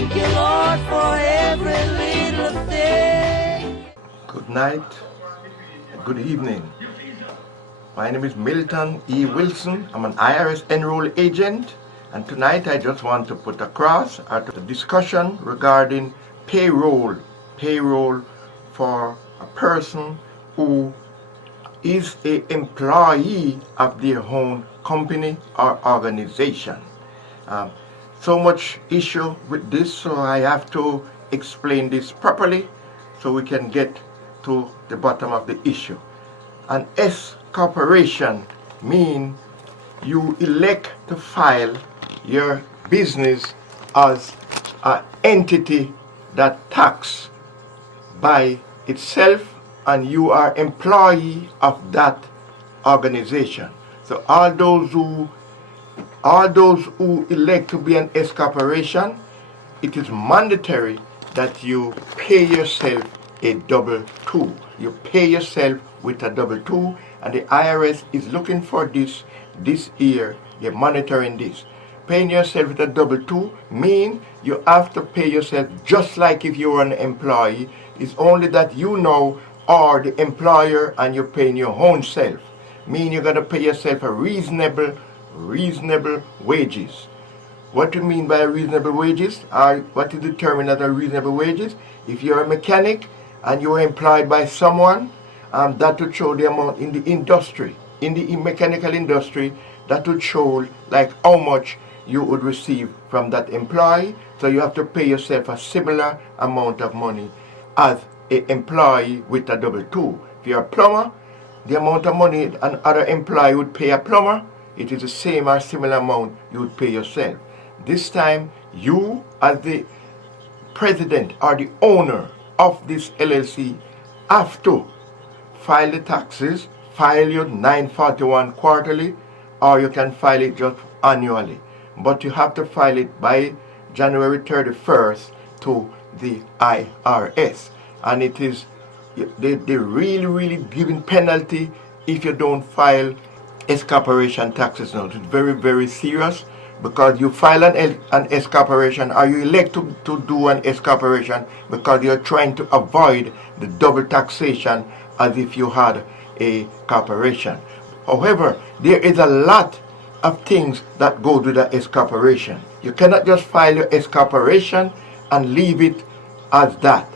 Thank you, Lord, for every little thing. Good night, good evening. My name is Milton E. Wilson. I'm an IRS enroll agent, and tonight I just want to put across a discussion regarding payroll. Payroll for a person who is an employee of their own company or organization. So much issue with this, so I have to explain this properly so we can get to the bottom of the issue. An S corporation means you elect to file your business as an entity that tax by itself, and you are employee of that organization. So all those who elect to be an S corporation, it is mandatory that you pay yourself a W-2. You pay yourself with a W-2, and the IRS is looking for this year. You're monitoring this. Paying yourself with a W-2 means you have to pay yourself just like if you were an employee. It's only that you know are the employer and you're paying your own self. Mean you're going to pay yourself a reasonable wages. What do you mean by reasonable wages? What is determined as a reasonable wages? If you're a mechanic and you're employed by someone, that would show the amount in the industry, in the mechanical industry, that would show like how much you would receive from that employee. So you have to pay yourself a similar amount of money as an employee with a W-2. If you're a plumber, the amount of money an other employee would pay a plumber, it is the same or similar amount you would pay yourself. This time, you as the president or the owner of this LLC have to file the taxes, file your 941 quarterly, or you can file it just annually. But you have to file it by January 31st to the IRS. And it is, they really giving penalty if you don't file S corporation taxes now. It's very serious, because you file an S corporation, or you elect to do an S corporation because you're trying to avoid the double taxation as if you had a corporation. However, there is a lot of things that go with the S corporation. You cannot just file your S corporation and leave it as that.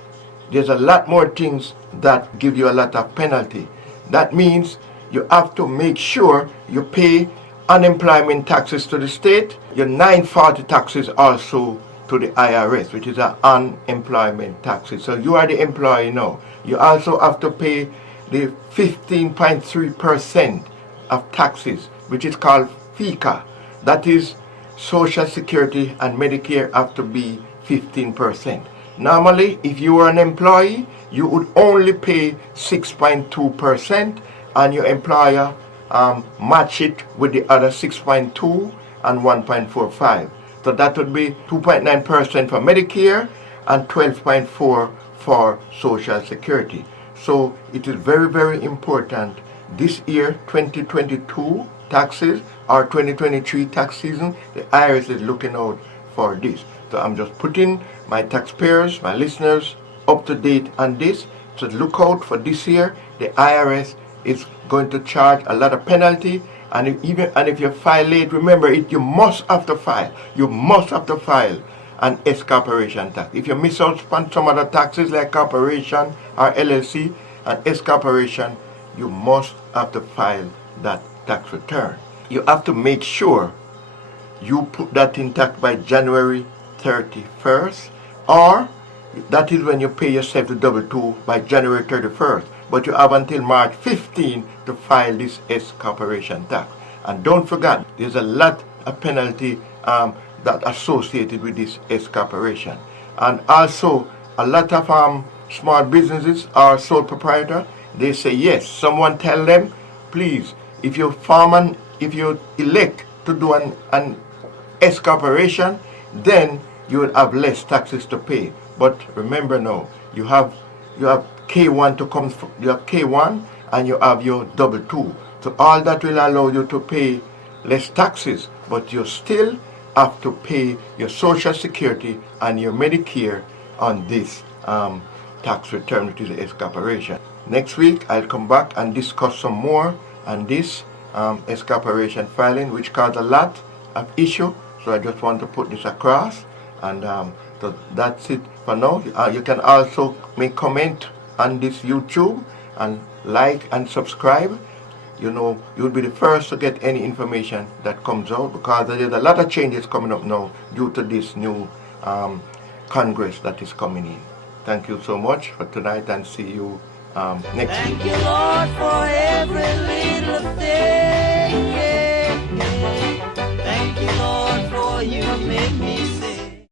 There's a lot more things that give you a lot of penalty. That means you have to make sure you pay unemployment taxes to the state, your 940 taxes also to the IRS, which is an unemployment taxes. So you are the employee now. You also have to pay the 15.3% of taxes, which is called FICA. That is Social Security and Medicare have to be 15%. Normally, if you were an employee, you would only pay 6.2%, and your employer match it with the other 6.2 and 1.45. So that would be 2.9% for Medicare and 12.4% for Social Security. So it is very important. This year, 2022 taxes or 2023 tax season, the IRS is looking out for this. So I'm just putting my taxpayers, my listeners, up to date on this. So look out for this year. The IRS is going to charge a lot of penalty, and if you file late, remember it. You must have to file. You must have to file an S corporation tax. If you miss out on some other taxes like corporation or LLC, an S corporation, you must have to file that tax return. You have to make sure you put that in tax by January 31st, or that is when you pay yourself the W-2 by January 31st. But you have until March 15 to file this S corporation tax. And don't forget, there's a lot of penalty that associated with this S corporation. And also, a lot of small businesses are sole proprietor. They say yes. Someone tell them, please, if you elect to do an S corporation, then you will have less taxes to pay. But remember now, you have K1 to come. You have K1 and you have your W-2. So all that will allow you to pay less taxes, but you still have to pay your Social Security and your Medicare on this tax return, which is the S Corporation. Next week, I'll come back and discuss some more on this S Corporation filing, which caused a lot of issue. So I just want to put this across, and so that's it for now. You can also make comment on this YouTube and like and subscribe. You know, you'll be the first to get any information that comes out, because there's a lot of changes coming up now due to this new Congress that is coming in. Thank you so much for tonight, and see you next week. Thank you, Lord, for every little thing.